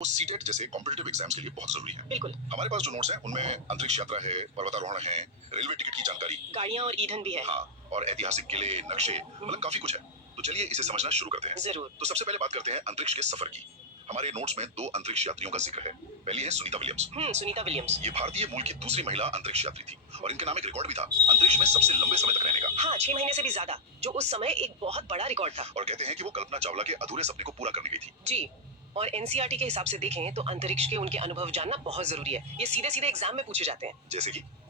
वो सीटेट जैसे competitive exams के लिए बहुत जरूरी है। बिल्कुल। हमारे पास जो नोट्स हैं उनमें अंतरिक्ष यात्रा है, पर्वतारोहण है, रेलवे टिकट की जानकारी, गाड़ियाँ और ईंधन भी है। हाँ, और ऐतिहासिक किले, नक्शे, मतलब काफी कुछ है। तो चलिए इसे समझना शुरू करते हैं। जरूर। तो सबसे पहले बात करते हैं अंतरिक्ष के सफर की। हमारे नोट्स में 2 अंतरिक्ष यात्रियों का जिक्र है। पहली है सुनीता विलियम्स। सुनीता विलियम्स। ये भारतीय मूल की दूसरी महिला अंतरिक्ष यात्री थी और इनके नाम एक रिकॉर्ड भी था अंतरिक्ष में सबसे लंबे समय तक रहने का। हाँ, 6 महीने से भी ज्यादा, जो उस समय एक बहुत बड़ा रिकॉर्ड था। और कहते हैं कि वो कल्पना चावला के अधूरे सपने को पूरा करने गई थी। जी। और एनसीईआरटी के हिसाब से देखें तो अंतरिक्ष के उनके अनुभव जानना बहुत जरूरी है। ये सीधे सीधे एग्जाम में पूछे जाते हैं।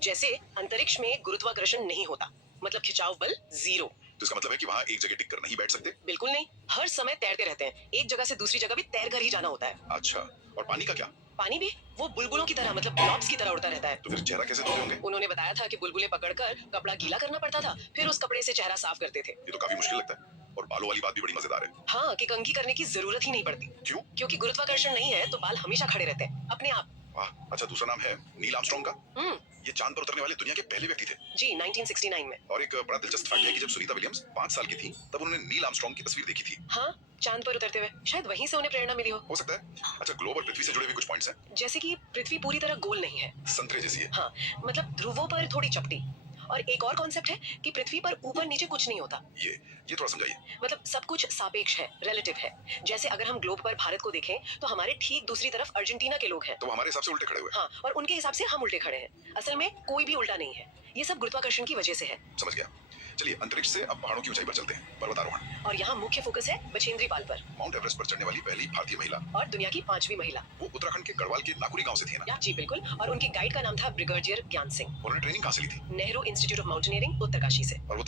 जैसे अंतरिक्ष में गुरुत्वाकर्षण नहीं होता, मतलब खिंचाव बल 0। तो इसका मतलब है कि वहाँ एक जगह टिक कर नहीं बैठ सकते? बिल्कुल नहीं, हर समय तैरते रहते हैं। एक जगह से दूसरी जगह भी तैर कर ही जाना होता है। अच्छा, और पानी का क्या? पानी भी वो बुलबुलों की तरह, मतलब ब्लॉब्स की तरह उड़ता रहता है। तो फिर चेहरा कैसे धोते होंगे? उन्होंने बताया था कि बुलबुले पकड़कर कपड़ा गीला करना पड़ता था, फिर उस कपड़े से चेहरा साफ करते थे। ये तो काफी मुश्किल लगता है। और बालों वाली बात भी बड़ी मजेदार है। हाँ, कि कंघी करने की जरूरत ही नहीं पड़ती। क्यों? क्योंकि गुरुत्वाकर्षण नहीं है तो बाल हमेशा खड़े रहते हैं अपने आप। वाह, अच्छा दूसरा नाम है नील आर्मस्ट्रांग का। ये चांद पर उतरने वाले दुनिया के पहले व्यक्ति थे। जी, 1969 में। और एक बड़ा दिलचस्प फैक्ट है कि जब सुनीता विलियम्स 5 साल की थी तब उन्होंने नील आर्मस्ट्रांग की तस्वीर देखी थी। हाँ, चांद पर उतरते हुए। शायद वहीं से उन्हें प्रेरणा मिली हो सकता है। अच्छा, ग्लोब और पृथ्वी से जुड़े भी कुछ पॉइंट्स हैं। जैसे कि पृथ्वी पूरी तरह गोल नहीं है, संतरे जैसी है। हाँ, मतलब ध्रुवों पर थोड़ी चपटी। और एक और कॉन्सेप्ट है कि पृथ्वी पर ऊपर नीचे कुछ नहीं होता। ये थोड़ा समझाइए। मतलब सब कुछ सापेक्ष है, रिलेटिव है। जैसे अगर हम ग्लोब पर भारत को देखें तो हमारे ठीक दूसरी तरफ अर्जेंटीना के लोग हैं। तो हमारे हिसाब से उल्टे खड़े हुए। हाँ, और उनके हिसाब से हम उल्टे खड़े हैं। असल में कोई भी उल्टा नहीं है। ये सब गुरुत्वाकर्षण की वजह से है। समझ गया। चलिए अंतरिक्ष से अब पहाड़ों की ऊंचाई पर चलते हैं, पर्वतारोहण। और यहाँ मुख्य फोकस है बछेंद्री पाल पर। माउंट एवरेस्ट पर चढ़ने वाली पहली भारतीय महिला और दुनिया की 5वीं महिला। वो उत्तराखंड के गढ़वाल के नाकुरी गांव से थी ना? जी बिल्कुल। और उनके गाइड का नाम था ब्रिगेडियर ज्ञान सिंह। उन्होंने ट्रेनिंग कहाँ से ली थी? Nehru institute of mountaineering, Uttarkashi से। और वो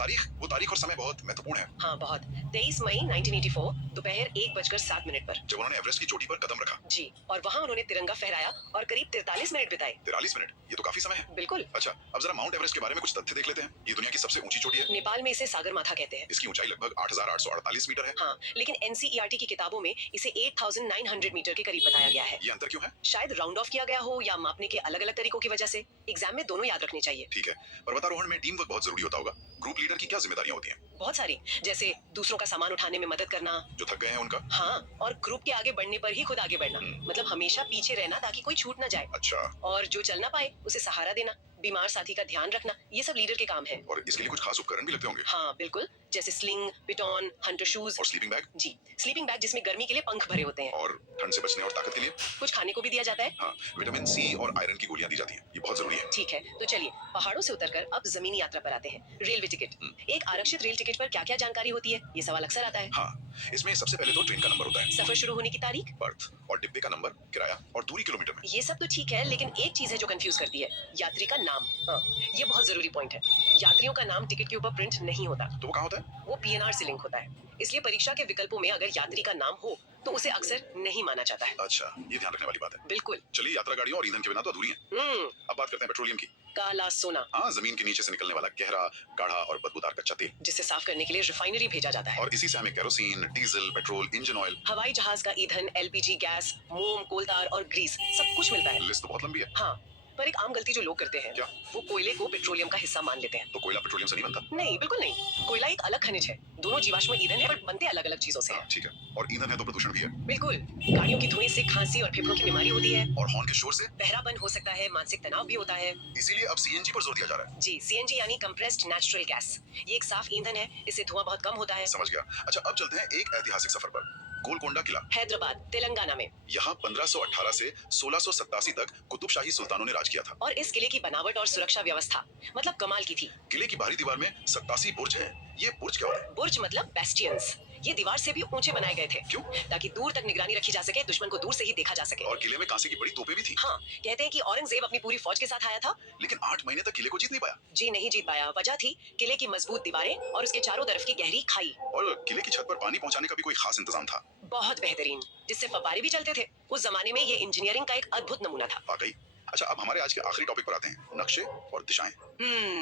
तारीख और समय बहुत महत्वपूर्ण है। हाँ, बहुत। 23 मई 1984 दोपहर 1:07 पर जब उन्होंने एवरेस्ट की चोटी पर कदम रखा। जी, और वहाँ उन्होंने तिरंगा फहराया और करीब 43 मिनट बिताए। 43 मिनट, ये तो काफी समय है। बिल्कुल। अच्छा, अब जरा माउंट एवरेस्ट के बारे में कुछ तथ्य देख लेते हैं। ये दुनिया की सबसे ऊंची चोटी है। नेपाल में इसे सागरमाथा कहते हैं। इसकी ऊंचाई लगभग 8,848 मीटर है। हाँ, लेकिन एनसीईआरटी की किताबों में इसे 8,900 मीटर के करीब बताया गया है। ये अंतर क्यों है? शायद राउंड ऑफ किया गया हो या मापने के अलग अलग तरीकों की वजह से। एग्जाम में दोनों याद रखने चाहिए। ठीक है। पर्वतारोहण में टीम वर्क बहुत जरूरी होता होगा। ग्रुप लीडर की क्या जिम्मेदारियां होती हैं? बहुत सारी, जैसे दूसरों का सामान उठाने में मदद करना। जो थक गए हैं उनका? हाँ, और ग्रुप के आगे बढ़ने पर ही खुद आगे बढ़ना, मतलब हमेशा पीछे रहना ताकि कोई छूट ना जाए। अच्छा। और जो चल ना पाए उसे सहारा देना, बीमार साथी का ध्यान रखना, ये सब लीडर के काम है। और इसके लिए कुछ खास उपकरण भी लगते होंगे? हाँ बिल्कुल, जैसे स्लिंग, पिटॉन, हंटर शूज। और स्लीपिंग बैग? जी, स्लीपिंग बैग जिसमें गर्मी के लिए पंख भरे होते हैं। और ठंड से बचने और ताकत के लिए? कुछ खाने को भी दिया जाता है। हाँ, विटामिन सी और आयरन की गोलियां दी जाती हैं। ये बहुत जरूरी है। ठीक है, तो चलिए पहाड़ों से उतरकर अब जमीनी यात्रा पर आते हैं। Railway ticket. एक आरक्षित रेल टिकट पर क्या क्या जानकारी होती है, ये सवाल अक्सर आता है। हाँ, इसमें सबसे पहले तो ट्रेन का नंबर होता है, सफर शुरू होने की तारीख, बर्थ और डिब्बे का नंबर, किराया और दूरी किलोमीटर में। ये सब तो ठीक है, लेकिन एक चीज है जो कंफ्यूज करती है, यात्री का नाम। हाँ, ये बहुत जरूरी पॉइंट है। यात्रियों का नाम टिकट के ऊपर प्रिंट नहीं होता। तो वो कहाँ होता है? वो पीएनआर से लिंक होता है। इसलिए परीक्षा के विकल्पों में अगर यात्री का नाम हो तो उसे अक्सर नहीं माना जाता है। अच्छा, ये ध्यान रखने वाली बात है। बिल्कुल। चलिए, यात्रा गाड़ियों और ईंधन के बिना तो अधूरी है। अब बात करते हैं पेट्रोलियम की। काला सोना। हाँ, जमीन के नीचे से निकलने वाला गहरा, गाढ़ा और बदबूदार कच्चा तेल, जिसे साफ करने के लिए रिफाइनरी भेजा जाता है। और इसी से हमें kerosene, diesel, petrol, engine oil, हवाई जहाज का ईंधन, एलपीजी गैस, मोम, कोलतार और ग्रीस, सब कुछ मिलता है। लिस्ट तो बहुत लंबी है। हाँ, पर एक आम गलती जो लोग करते हैं, क्या? वो कोयले को पेट्रोलियम का हिस्सा मान लेते हैं। तो कोयला पेट्रोलियम से नहीं बनता? नहीं, बिल्कुल नहीं। कोयला एक अलग खनिज है। दोनों जीवाश्म ईंधन है, पर बनते अलग अलग चीजों से हैं। ठीक है। और ईंधन है तो प्रदूषण भी है। बिल्कुल। गाड़ियों की धुएं से खांसी और फेफड़ों की बीमारी होती है। और हॉर्न के शोर से बहरापन हो सकता है, मानसिक तनाव भी होता है। इसीलिए अब सीएनजी पर जोर दिया जा रहा है। जी, सीएनजी यानी कंप्रेस्ड नेचुरल गैस। ये एक साफ ईंधन है, इससे धुआं बहुत कम होता है। समझ गया। अच्छा, अब चलते हैं एक ऐतिहासिक सफर पर, गोलकोंडा किला, हैदराबाद, तेलंगाना में। यहाँ 1518 से 1687 तक कुतुब शाही सुल्तानों ने राज किया था। और इस किले की बनावट और सुरक्षा व्यवस्था मतलब कमाल की थी। किले की बाहरी दीवार में 87 बुर्ज हैं। ये बुर्ज क्या होता है? बुर्ज मतलब बेस्टियंस। ये दीवार से भी ऊंचे बनाए गए थे। क्यों? ताकि दूर तक निगरानी रखी जा सके, दुश्मन को दूर से ही देखा जा सके। और किले में कांसे की बड़ी तोपें भी थी। हाँ, कहते हैं कि औरंगजेब अपनी पूरी फौज के साथ आया था, लेकिन 8 महीने तक किले को जीत नहीं पाया। जी नहीं जीत पाया। वजह थी किले की मजबूत दीवारें और उसके चारों तरफ की गहरी खाई। और किले की छत पर पानी पहुंचाने का भी कोई खास इंतजाम था? बहुत बेहतरीन, जिससे फव्वारे भी चलते थे। उस जमाने में ये इंजीनियरिंग का एक अद्भुत नमूना था। वाकई। अच्छा, अब हमारे आज के आखिरी टॉपिक पर आते हैं, नक्शे और दिशाएं।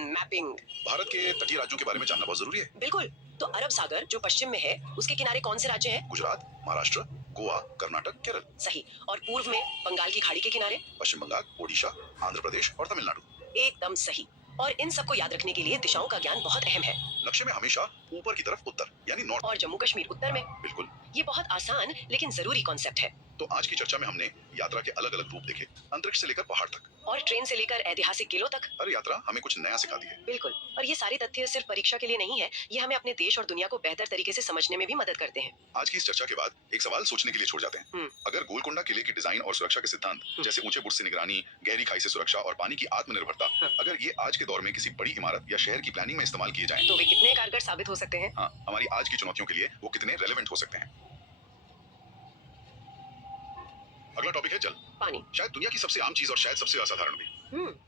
मैपिंग। भारत के तटीय राज्यों के बारे में जानना बहुत जरूरी है। बिल्कुल। तो अरब सागर जो पश्चिम में है, उसके किनारे कौन से राज्य हैं? गुजरात, महाराष्ट्र, गोवा, कर्नाटक, केरल। सही। और पूर्व में बंगाल की खाड़ी के किनारे? पश्चिम बंगाल, ओडिशा, आंध्र प्रदेश और तमिलनाडु। एकदम सही। और इन सबको याद रखने के लिए दिशाओं का ज्ञान बहुत अहम है। नक्शे में हमेशा ऊपर की तरफ उत्तर यानी नॉर्थ, और जम्मू कश्मीर उत्तर में। बिल्कुल। ये बहुत आसान लेकिन जरूरी कॉन्सेप्ट है। तो आज की चर्चा में हमने यात्रा के अलग अलग रूप देखे, अंतरिक्ष से लेकर पहाड़ तक, और ट्रेन से लेकर ऐतिहासिक किलों तक। हर यात्रा हमें कुछ नया सिखाती है। बिल्कुल, और ये सारे तथ्य सिर्फ परीक्षा के लिए नहीं है, ये हमें अपने देश और दुनिया को बेहतर तरीके से समझने में भी मदद करते हैं। आज की इस चर्चा के बाद एक सवाल सोचने के लिए छोड़ जाते हैं। अगर गोलकोंडा किले की डिजाइन और सुरक्षा के सिद्धांत, जैसे ऊंचे बुर्ज से निगरानी, गहरी खाई से सुरक्षा और पानी की आत्मनिर्भरता, अगर ये आज के दौर में किसी बड़ी इमारत या शहर की प्लानिंग में इस्तेमाल किए जाएं, तो वे कितने कारगर साबित हो सकते हैं। हाँ, हमारी आज की चुनौतियों के लिए वो कितने रेलेवेंट हो सकते हैं। अगला टॉपिक है जल, पानी। शायद दुनिया की सबसे आम चीज और शायद सबसे असाधारण भी।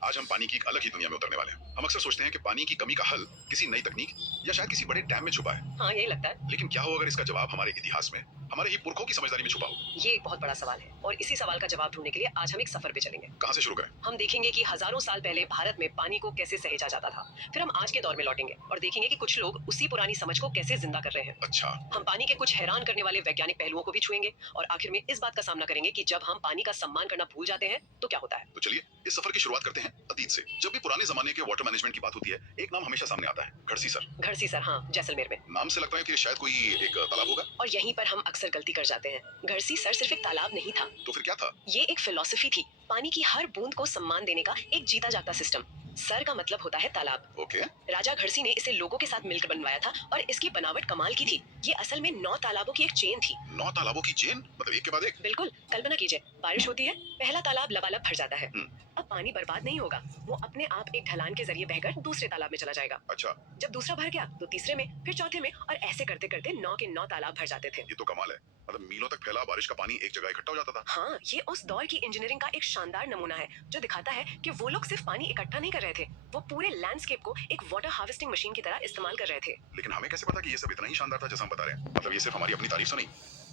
आज हम पानी की एक अलग ही दुनिया में उतरने वाले हैं। हम अक्सर सोचते हैं कि पानी की कमी का हल किसी नई तकनीक या शायद किसी बड़े डैम में छुपा है। हाँ, यही लगता है। लेकिन क्या हो अगर इसका जवाब हमारे इतिहास में, हमारे ही पुरखों की समझदारी में छुपा हो? ये एक बहुत बड़ा सवाल है, और इसी सवाल का जवाब ढूंढने के लिए आज हम एक सफर पे चलेंगे। कहाँ से शुरू करें? हम देखेंगे कि हजारों साल पहले भारत में पानी को कैसे सहेजा जाता था। फिर हम आज के दौर में लौटेंगे और देखेंगे कि कुछ लोग उसी पुरानी समझ को कैसे जिंदा कर रहे हैं। अच्छा, हम पानी के कुछ हैरान करने वाले वैज्ञानिक पहलुओं को भी छुएंगे, और आखिर में इस बात का सामना करेंगे कि जब हम पानी का सम्मान करना भूल जाते हैं तो क्या होता है। तो चलिए इस सफर की शुरुआत करते हैं अतीत से। जब भी पुराने जमाने के वाटर मैनेजमेंट की बात होती है, एक नाम हमेशा सामने आता है, घड़सीसर। घड़सीसर, हाँ, जैसलमेर में। नाम से लगता है कि शायद कोई एक तालाब होगा। और यहीं पर हम अक्सर गलती कर जाते हैं। घड़सीसर सिर्फ एक तालाब नहीं था। तो फिर क्या था? ये एक फिलॉसफी थी, पानी की हर बूंद को सम्मान देने का एक जीता जागता सिस्टम। सर का मतलब होता है तालाब। ओके। राजा घड़सी ने इसे लोगों के साथ मिलकर बनवाया था, और इसकी बनावट कमाल की थी। ये असल में 9 तालाबों की एक चेन थी। 9 तालाबों की चेन, मतलब एक के बाद एक? बिल्कुल, कल्पना कीजिए, बारिश होती है, पहला तालाब लबालब भर जाता है। अब पानी बर्बाद नहीं होगा, वो अपने आप एक ढलान के जरिए बहकर दूसरे तालाब में चला जाएगा। अच्छा। जब दूसरा भर गया तो तीसरे में, फिर चौथे में, और ऐसे करते करते 9 के 9 तालाब भर जाते थे। ये तो कमाल है, मतलब मीलों तक फैला बारिश का पानी एक जगह इकट्ठा हो जाता था। हाँ, ये उस दौर की इंजीनियरिंग का एक शानदार नमूना है, जो दिखाता है कि वो लोग सिर्फ पानी इकट्ठा नहीं कर रहे थे, वो पूरे लैंडस्केप को एक वाटर हार्वेस्टिंग मशीन की तरह इस्तेमाल कर रहे थे। लेकिन हमें कैसे पता कि ये सब इतना ही शानदार था जैसा हम बता रहे हैं? मतलब ये सिर्फ हमारी अपनी तारीफ तो नहीं?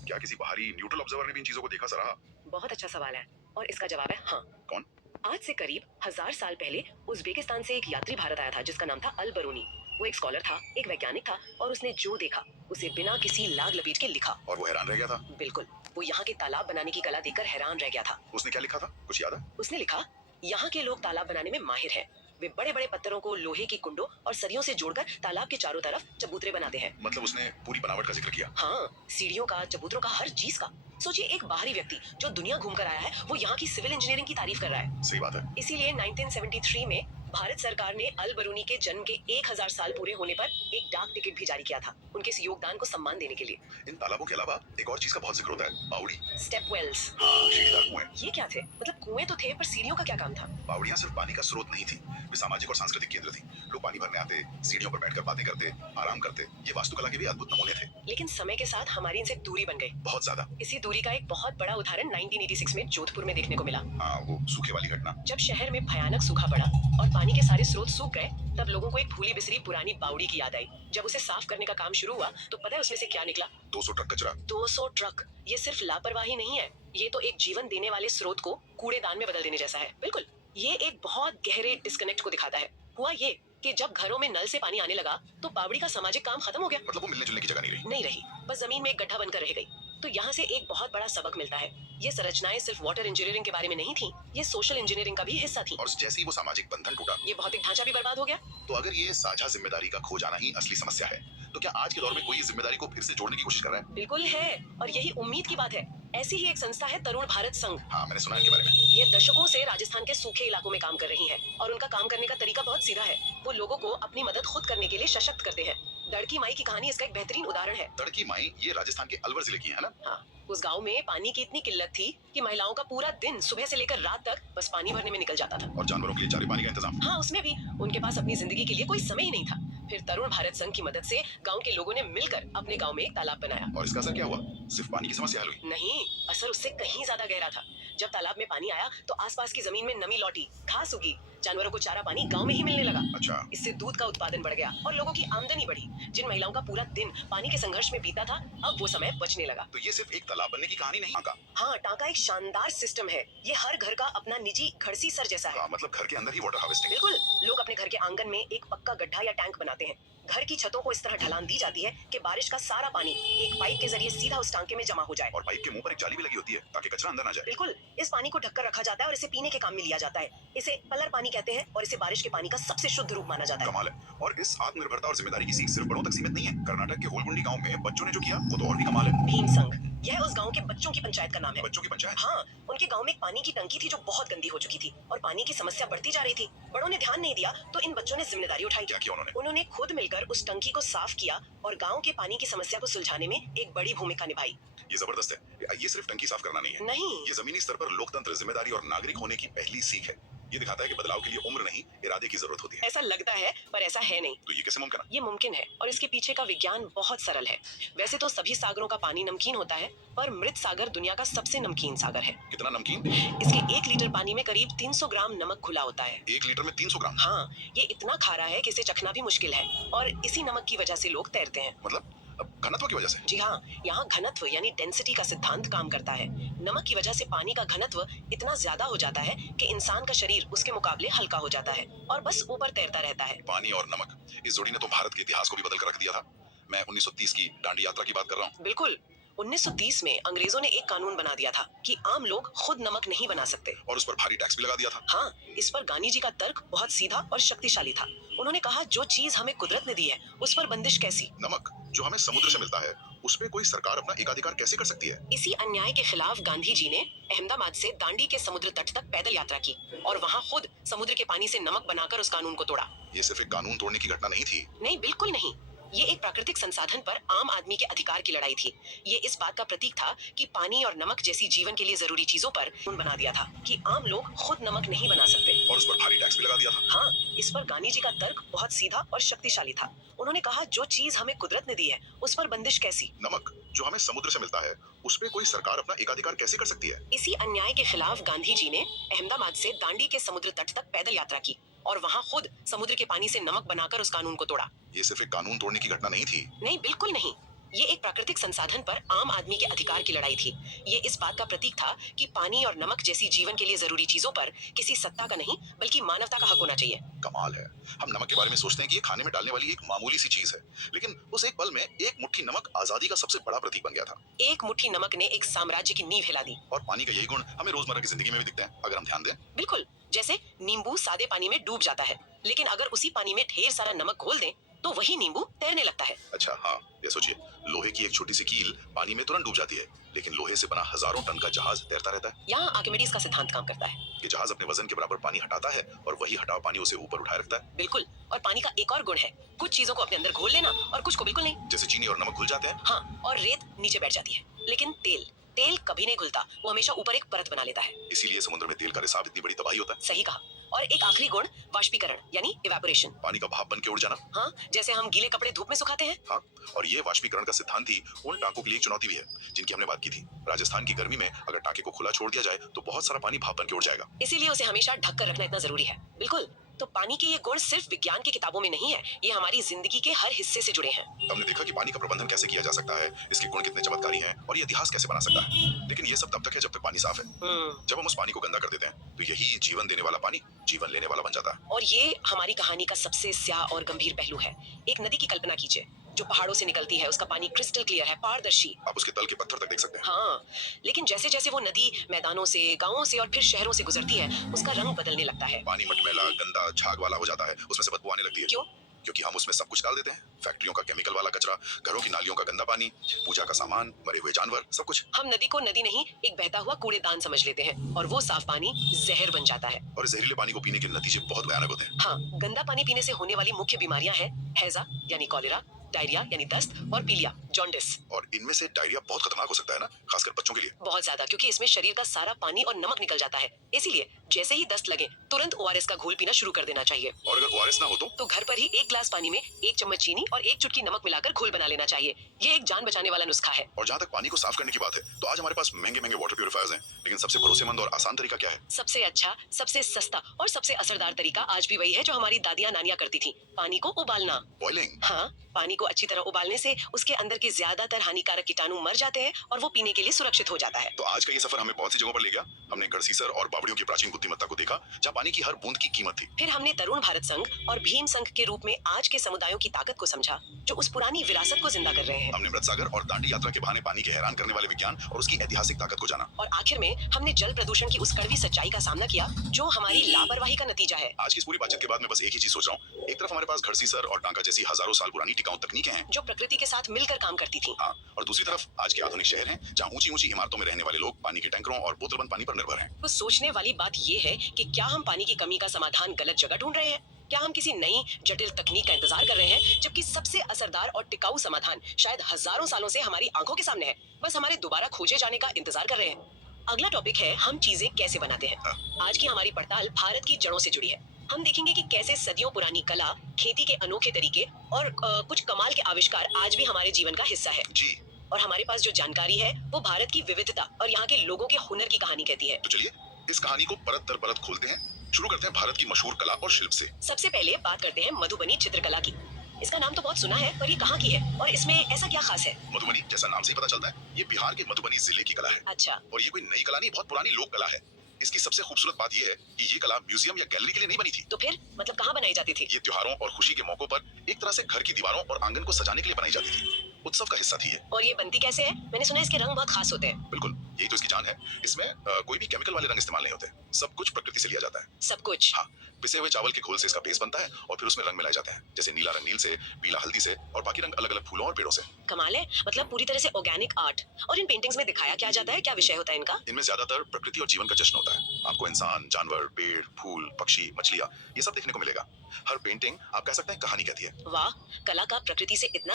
क्या किसी बाहरी न्यूट्रल ऑब्जर्वर ने भी इन चीजों को देखा सराहा? बहुत अच्छा सवाल है, और इसका जवाब है हाँ। कौन? आज से करीब 1000 साल पहले उज्बेकिस्तान से एक यात्री भारत आया था, जिसका नाम था अल बरूनी। वो एक स्कॉलर था, एक वैज्ञानिक था, और उसने जो देखा उसे बिना किसी लाग लपेट के लिखा। और वो हैरान रह गया था? बिल्कुल, वो यहाँ के तालाब बनाने की कला देखकर हैरान रह गया था। उसने क्या लिखा था, कुछ याद है? उसने लिखा, यहाँ के लोग तालाब बनाने में माहिर हैं। वे बड़े बड़े पत्थरों को लोहे की कुंडों और सरियों से जोड़कर तालाब के चारों तरफ चबूतरे बनाते हैं। मतलब उसने पूरी बनावट का जिक्र किया? हाँ, सीढ़ियों का, चबूतरों का, हर चीज का। सोचिए, एक बाहरी व्यक्ति जो दुनिया घूमकर आया है, वो यहाँ की सिविल इंजीनियरिंग की तारीफ कर रहा है। सही बात है। इसीलिए 1973 में भारत सरकार ने अल बरूनी के जन्म के 1000 साल पूरे होने पर एक डाक टिकट भी जारी किया था, उनके इस योगदान को सम्मान देने के लिए। इन तालाबों के अलावा एक और चीज का बहुत जिक्र होता है, बावड़ी। Step wells. हाँ, सीढ़ीदार कुएं। ये क्या थे? मतलब कुएं तो थे, पर सीढ़ियों का क्या काम था? बावड़ियां सिर्फ पानी का स्रोत नहीं थी, वे सामाजिक और सांस्कृतिक केंद्र थी। लोग पानी भरने आते, सीढ़ियों पर बैठकर बातें करते, आराम करते। ये वास्तुकला के भी अद्भुत नमूने थे। लेकिन समय के साथ हमारी इनसे दूरी बन गई, बहुत ज्यादा। इसी दूरी का एक बहुत बड़ा उदाहरण 1986 में जोधपुर में देखने को मिला। हाँ, वो सूखे वाली घटना। जब शहर में भयानक सूखा पड़ा और पानी के सारे स्रोत सूख गए, तब लोगों को एक भूली बिसरी पुरानी बावड़ी की याद आई। जब उसे साफ करने का काम शुरू हुआ, तो पता है उसमें से क्या निकला? 200 ट्रक कचरा। 200 ट्रक। ये सिर्फ लापरवाही नहीं है, ये तो एक जीवन देने वाले स्रोत को कूड़ेदान में बदल देने जैसा है। बिल्कुल, ये एक बहुत गहरे डिस्कनेक्ट को दिखाता है। हुआ ये कि जब घरों में नल से पानी आने लगा, तो बावड़ी का सामाजिक काम खत्म हो गया। मतलब वो मिलने जुलने की जगह नहीं रही, बस जमीन में एक गड्ढा बनकर रह गई। तो यहाँ से एक बहुत बड़ा सबक मिलता है, ये संरचनाएं सिर्फ वाटर इंजीनियरिंग के बारे में नहीं थी, ये सोशल इंजीनियरिंग का भी हिस्सा थी। और जैसे ही वो सामाजिक बंधन टूटा, ये भौतिक ढांचा भी बर्बाद हो गया। तो अगर ये साझा जिम्मेदारी का खो जाना ही असली समस्या है, तो क्या आज के दौर में कोई इस जिम्मेदारी को फिर से जोड़ने की कोशिश कर रहा है? बिल्कुल है, और यही उम्मीद की बात है। ऐसी ही एक संस्था है तरुण भारत संघ। हाँ, मैंने सुना है इनके बारे में। ये दशकों से राजस्थान के सूखे इलाकों में काम कर रही है, और उनका काम करने का तरीका बहुत सीधा है। वो लोगों को अपनी मदद खुद करने के लिए सशक्त करते हैं। दड़की माई की कहानी इसका एक बेहतरीन उदाहरण है। दड़की माई, ये राजस्थान के अलवर जिले की है ना? हाँ, उस गांव में पानी की इतनी किल्लत थी कि महिलाओं का पूरा दिन सुबह से लेकर रात तक बस पानी भरने में निकल जाता था। और जानवरों के लिए चारे पानी का इंतजाम? हाँ, उसमें भी उनके पास अपनी जिंदगी के लिए कोई समय ही नहीं था। फिर तरुण भारत संघ की मदद से गांव के लोगों ने मिलकर अपने गांव में एक तालाब बनाया। और इसका असर क्या हुआ? सिर्फ पानी की समस्या हल हुई? नहीं, असर उससे कहीं ज्यादा गहरा था। जब तालाब में पानी आया, तो आसपास की जमीन में नमी लौटी, घास उगी, जानवरों को चारा पानी गांव में ही मिलने लगा। अच्छा। इससे दूध का उत्पादन बढ़ गया और लोगों की आमदनी बढ़ी। जिन महिलाओं का पूरा दिन पानी के संघर्ष में बीता था, अब वो समय बचने लगा। तो ये सिर्फ एक तालाब बनने की कहानी नहीं? हाँ, टांका एक शानदार सिस्टम है। ये हर घर का अपना निजी घड़सीसर जैसा है। मतलब घर के अंदर ही वाटर हार्वेस्टिंग? बिल्कुल, लोग अपने घर के आंगन में एक पक्का गड्ढा या टैंक बनाते हैं। घर की छतों को इस तरह ढलान दी जाती है कि बारिश का सारा पानी एक पाइप के जरिए सीधा उस टांके में जमा हो जाए। और पाइप के मुंह पर एक जाली भी लगी होती है ताकि कचरा अंदर ना जाए। बिल्कुल, इस पानी को ढककर रखा जाता है और इसे पीने के काम में लिया जाता है। इसे पलर पानी कहते हैं और इसे बारिश के पानी का सबसे शुद्ध रूप माना जाता है। कमाल है। और इस आत्मनिर्भरता और जिम्मेदारी की सीख सिर्फ बड़ों तक सीमित नहीं है। कर्नाटक के ओलगुंडी गांव में बच्चों ने जो किया, वो तो और भी कमाल है। भीम संघ, यह उस गांव के बच्चों की पंचायत का नाम है। बच्चों की पंचायत? हाँ, उनके गांव में एक पानी की टंकी थी जो बहुत गंदी हो चुकी थी और पानी की समस्या बढ़ती जा रही थी। बड़ों ने ध्यान नहीं दिया तो इन बच्चों ने जिम्मेदारी उठाई। क्या किया उन्होंने? उन्होंने खुद मिलकर उस टंकी को साफ किया और गांव के पानी की समस्या को सुलझाने में एक बड़ी भूमिका निभाई। ये जबरदस्त है। ये सिर्फ टंकी साफ करना नहीं है, नहीं, ये जमीनी स्तर पर लोकतंत्र, जिम्मेदारी और नागरिक होने की पहली सीख है। ये दिखाता है कि बदलाव के लिए उम्र नहीं, इरादे की जरूरत होती है। ऐसा लगता है पर ऐसा है नहीं। तो ये कैसे मुमकिन है? ये मुमकिन है और इसके पीछे का विज्ञान बहुत सरल है। वैसे तो सभी सागरों का पानी नमकीन होता है, पर मृत सागर दुनिया का सबसे नमकीन सागर है। कितना नमकीन? इसके 1 लीटर पानी में करीब 300 ग्राम नमक घुला होता है। 1 लीटर में 300 ग्राम? हाँ, ये इतना खारा है कि इसे चखना भी मुश्किल है और इसी नमक की वजह से लोग तैरते हैं। मतलब अब घनत्व की वजह से? जी हाँ, यहाँ घनत्व यानी डेंसिटी का सिद्धांत काम करता है। नमक की वजह से पानी का घनत्व इतना ज्यादा हो जाता है कि इंसान का शरीर उसके मुकाबले हल्का हो जाता है और बस ऊपर तैरता रहता है। पानी और नमक, इस जोड़ी ने तो भारत के इतिहास को भी बदल कर रख दिया था। मैं 1930 की दांडी यात्रा की बात कर रहा हूँ। बिल्कुल, 1930 में अंग्रेजों ने एक कानून बना दिया था कि आम लोग खुद नमक नहीं बना सकते और उस पर भारी टैक्स भी लगा दिया था। हाँ, इस पर गांधी जी का तर्क बहुत सीधा और शक्तिशाली था। उन्होंने कहा जो चीज हमें कुदरत ने दी है उस पर बंदिश कैसी। नमक जो हमें समुद्र से मिलता है, उस पे कोई सरकार अपना एकाधिकार कैसे कर सकती है? इसी अन्याय के खिलाफ गांधी जी ने अहमदाबाद से दांडी के समुद्र तट तक पैदल यात्रा की और वहाँ खुद समुद्र के पानी से नमक बनाकर उस कानून को तोड़ा। ये सिर्फ एक कानून तोड़ने की घटना नहीं थी। नहीं, बिल्कुल नहीं। ये एक प्राकृतिक संसाधन पर आम आदमी के अधिकार की लड़ाई थी। ये इस बात का प्रतीक था कि पानी और नमक जैसी जीवन के लिए जरूरी चीजों पर कानून बना दिया था कि आम लोग खुद नमक नहीं बना सकते और उस पर भारी टैक्स भी लगा दिया था। हाँ, इस पर गांधी जी का तर्क बहुत सीधा और शक्तिशाली था। उन्होंने कहा जो चीज हमें कुदरत ने दी है उस पर बंदिश कैसी। नमक जो हमें समुद्र से मिलता है, उस पे कोई सरकार अपना एकाधिकार कैसे कर सकती है? इसी अन्याय के खिलाफ गांधी जी ने अहमदाबाद से दांडी के समुद्र तट तक पैदल यात्रा की और वहाँ खुद समुद्र के पानी से नमक बनाकर उस कानून को तोड़ा। ये सिर्फ एक कानून तोड़ने की घटना नहीं थी। नहीं, बिल्कुल नहीं। ये एक प्राकृतिक संसाधन पर आम आदमी के अधिकार की लड़ाई थी। ये इस बात का प्रतीक था कि पानी और नमक जैसी जीवन के लिए जरूरी चीजों पर किसी सत्ता का नहीं बल्कि मानवता का हक होना चाहिए। कमाल है। हम नमक के बारे में सोचते हैं कि ये खाने में डालने वाली एक मामूली सी चीज है, लेकिन उस एक पल में एक मुट्ठी नमक आजादी का सबसे बड़ा प्रतीक बन गया था। एक मुट्ठी नमक ने एक साम्राज्य की नींव हिला दी। और पानी का यही गुण हमें रोजमर्रा की जिंदगी में भी दिखते हैं, अगर हम ध्यान दें। बिल्कुल, जैसे नींबू सादे पानी में डूब जाता है, लेकिन अगर उसी पानी में ढेर सारा नमक घोल दें तो वही नींबू तैरने लगता है। अच्छा हाँ, ये सोचिए, लोहे की एक छोटी सी कील पानी में तुरंत डूब जाती है, लेकिन लोहे से बना हजारों टन का जहाज तैरता रहता है। यहाँ आर्किमिडीज का सिद्धांत काम करता है। ये जहाज अपने वजन के बराबर पानी हटाता है और वही हटाव पानी उसे ऊपर उठाए रखता है। बिल्कुल, और पानी का एक और गुण है, कुछ चीजों को अपने अंदर घोल लेना और कुछ को बिल्कुल नहीं। जैसे चीनी और नमक घुल जाते हैं। हाँ, और रेत नीचे बैठ जाती है, लेकिन तेल कभी नहीं घुलता, वो हमेशा ऊपर एक परत बना लेता है। इसीलिए समुद्र में तेल का रिसाव इतनी बड़ी तबाही होता है। सही कहा। और एक आखिरी गुण वाष्पीकरण यानी इवेपोरेशन। पानी का भाप बन के उड़ जाना। हाँ, जैसे हम गीले कपड़े धूप में सुखाते हैं। हाँ, और ये वाष्पीकरण का सिद्धांत ही उन टाँकों के लिए एक चुनौती भी है जिनकी हमने बात की थी। राजस्थान की गर्मी में अगर टाँके को खुला छोड़ दिया जाए तो बहुत सारा पानी भाप बन के उड़ जाएगा। इसीलिए उसे हमेशा ढक कर रखना इतना जरूरी है। बिल्कुल, तो पानी के ये गुण सिर्फ विज्ञान की किताबों में नहीं है, ये हमारी जिंदगी के हर हिस्से से जुड़े हैं। हमने देखा कि पानी का प्रबंधन कैसे किया जा सकता है, इसके गुण कितने चमत्कारी हैं और ये इतिहास कैसे बना सकता है। लेकिन ये सब तब तक है जब तक पानी साफ है। जब हम उस पानी को गंदा कर देते हैं तो यही जीवन देने वाला पानी जीवन लेने वाला बन जाता है। और ये हमारी कहानी का सबसे स्याह और गंभीर पहलू है। एक नदी की कल्पना कीजिए जो पहाड़ों से निकलती है, उसका पानी क्रिस्टल क्लियर है, पारदर्शी। आप उसके तल के पत्थर तक देख सकते हैं। हाँ, लेकिन जैसे जैसे वो नदी मैदानों से, गांवों से और फिर शहरों से गुजरती है, उसका रंग बदलने लगता है। पानी मटमैला, गंदा, झाग वाला हो जाता है, उसमें से बदबू आने लगती है। क्यों? क्योंकि हम उसमें सब कुछ डाल देते हैं। फैक्ट्रियों का केमिकल वाला कचरा, घरों की नालियों का गंदा पानी, पूजा का सामान, मरे हुए जानवर, सब कुछ। हम नदी को नदी नहीं, एक बहता हुआ कूड़ेदान समझ लेते हैं और वो साफ पानी जहर बन जाता है। और जहरीले पानी को पीने के नतीजे बहुत भयानक होते हैं। हाँ, गंदा पानी पीने से होने वाली मुख्य बीमारियां हैं हैजा यानी कॉलेरा, डायरिया यानी दस्त और पीलिया जॉन्डिस। और इनमें से डायरिया बहुत खतरनाक हो सकता है ना, खासकर बच्चों के लिए। बहुत ज्यादा, क्योंकि इसमें शरीर का सारा पानी और नमक निकल जाता है। इसीलिए जैसे ही दस्त लगे तुरंत ओआरएस का घोल पीना शुरू कर देना चाहिए। और अगर ओआरएस ना हो तो घर पर ही 1 गिलास पानी में 1 चम्मच चीनी और 1 चुटकी नमक मिलाकर घोल बना लेना चाहिए। ये एक जान बचाने वाला नुस्खा है। और जहाँ तक पानी को साफ करने की बात है, तो आज हमारे पास महंगे महंगे वाटर प्यूरिफायर्स हैं, लेकिन सबसे भरोसेमंद और आसान तरीका क्या है? सबसे अच्छा, सबसे सस्ता और सबसे असरदार तरीका आज भी वही है जो हमारी दादियां नानियां करती थी, पानी को उबालना। बॉइलिंग। हाँ, पानी को अच्छी तरह उबालने से उसके अंदर के ज्यादातर हानिकारक कीटाणु मर जाते हैं और वो पीने के लिए सुरक्षित हो जाता है। तो आज का ये सफर हमें बहुत सी जगहों पर ले गया। हमने गढ़सीसर और बावड़ियों की प्राचीन बुद्धिमत्ता को देखा, जहाँ पानी की हर बूंद की कीमत थी। फिर हमने तरुण भारत संघ और भीम संघ के रूप में आज के समुदायों की ताकत को समझा, जो उस पुरानी विरासत को जिंदा कर रहे हैं। हमने मृत सागर और दांडी यात्रा के बहाने पानी के हैरान करने वाले विज्ञान और उसकी ऐतिहासिक ताकत को जाना। और आखिर में हमने जल प्रदूषण की उस कड़वी सच्चाई का सामना किया जो हमारी लापरवाही का नतीजा है। आज की इस पूरी बातचीत के बाद मैं बस एक ही चीज सोच रहा हूँ। एक तरफ हमारे पास गढ़सीसर और टांका जैसी हजारों साल पुरानी टिकाऊ तकनीकें हैं जो प्रकृति के साथ मिलकर काम करती थी। हाँ, और दूसरी तरफ आज के आधुनिक शहर हैं जहाँ ऊंची ऊंची इमारतों में रहने वाले लोग पानी के टैंकरों और बोतलबंद पानी पर निर्भर हैं। तो सोचने वाली बात ये है कि क्या हम पानी की कमी का समाधान गलत जगह ढूंढ रहे हैं? क्या हम किसी नई जटिल तकनीक का इंतजार कर रहे हैं, जबकि सबसे असरदार और टिकाऊ समाधान शायद हजारों सालों से हमारी आंखों के सामने है, बस हमारे दोबारा खोजे जाने का इंतजार कर रहे हैं। अगला टॉपिक है हम चीजें कैसे बनाते हैं। आज की हमारी पड़ताल भारत की जड़ों से जुड़ी है। हम देखेंगे कि कैसे सदियों पुरानी कला, खेती के अनोखे तरीके और कुछ कमाल के आविष्कार आज भी हमारे जीवन का हिस्सा है। जी, और हमारे पास जो जानकारी है वो भारत की विविधता और यहाँ के लोगों के हुनर की कहानी कहती है। तो चलिए इस कहानी को परत दर परत खोलते हैं। शुरू करते हैं भारत की मशहूर कला और शिल्प से। सबसे पहले बात करते हैं मधुबनी चित्रकला की। इसका नाम तो बहुत सुना है, पर ये कहाँ की है और इसमें ऐसा क्या खास है? मधुबनी जैसा नाम से ही पता चलता है, ये बिहार के मधुबनी जिले की कला है। अच्छा, और ये कोई नई कला नहीं, बहुत पुरानी लोक कला है। इसकी सबसे खूबसूरत बात यह है कि ये कला म्यूजियम या गैलरी के लिए नहीं बनी थी। तो फिर मतलब कहाँ बनाई जाती थी? ये त्योहारों और खुशी के मौकों पर एक तरह से घर की दीवारों और आंगन को सजाने के लिए बनाई जाती थी। उत्सव का हिस्सा थी ये। और ये बनती कैसे है? मैंने सुना है इसके रंग बहुत खास होते हैं। बिल्कुल, यही तो इसकी जान है। इसमें कोई भी केमिकल वाले रंग इस्तेमाल नहीं होते, सब कुछ प्रकृति से लिया जाता है। सब कुछ? हाँ, पिसे हुए चावल के घोल से इसका बेस बनता है और फिर उसमें रंग मिलाए जाते हैं, जैसे नीला रंग नील से, पीला हल्दी से और बाकी रंग अलग अलग फूलों और पेड़ों से। कमाल है, मतलब पूरी तरह से ऑर्गेनिक आर्ट। और इन पेंटिंग्स में दिखाया क्या जाता है, क्या विषय होता है इनका? इनमें ज्यादातर प्रकृति और जीवन का जश्न होता है। आपको इंसान, जानवर, पेड़, फूल, पक्षी, मछलियाँ, ये सब देखने को मिलेगा। हर पेंटिंग आप कह सकते हैं कहानी कहती है। वाह, कला का प्रकृति से इतना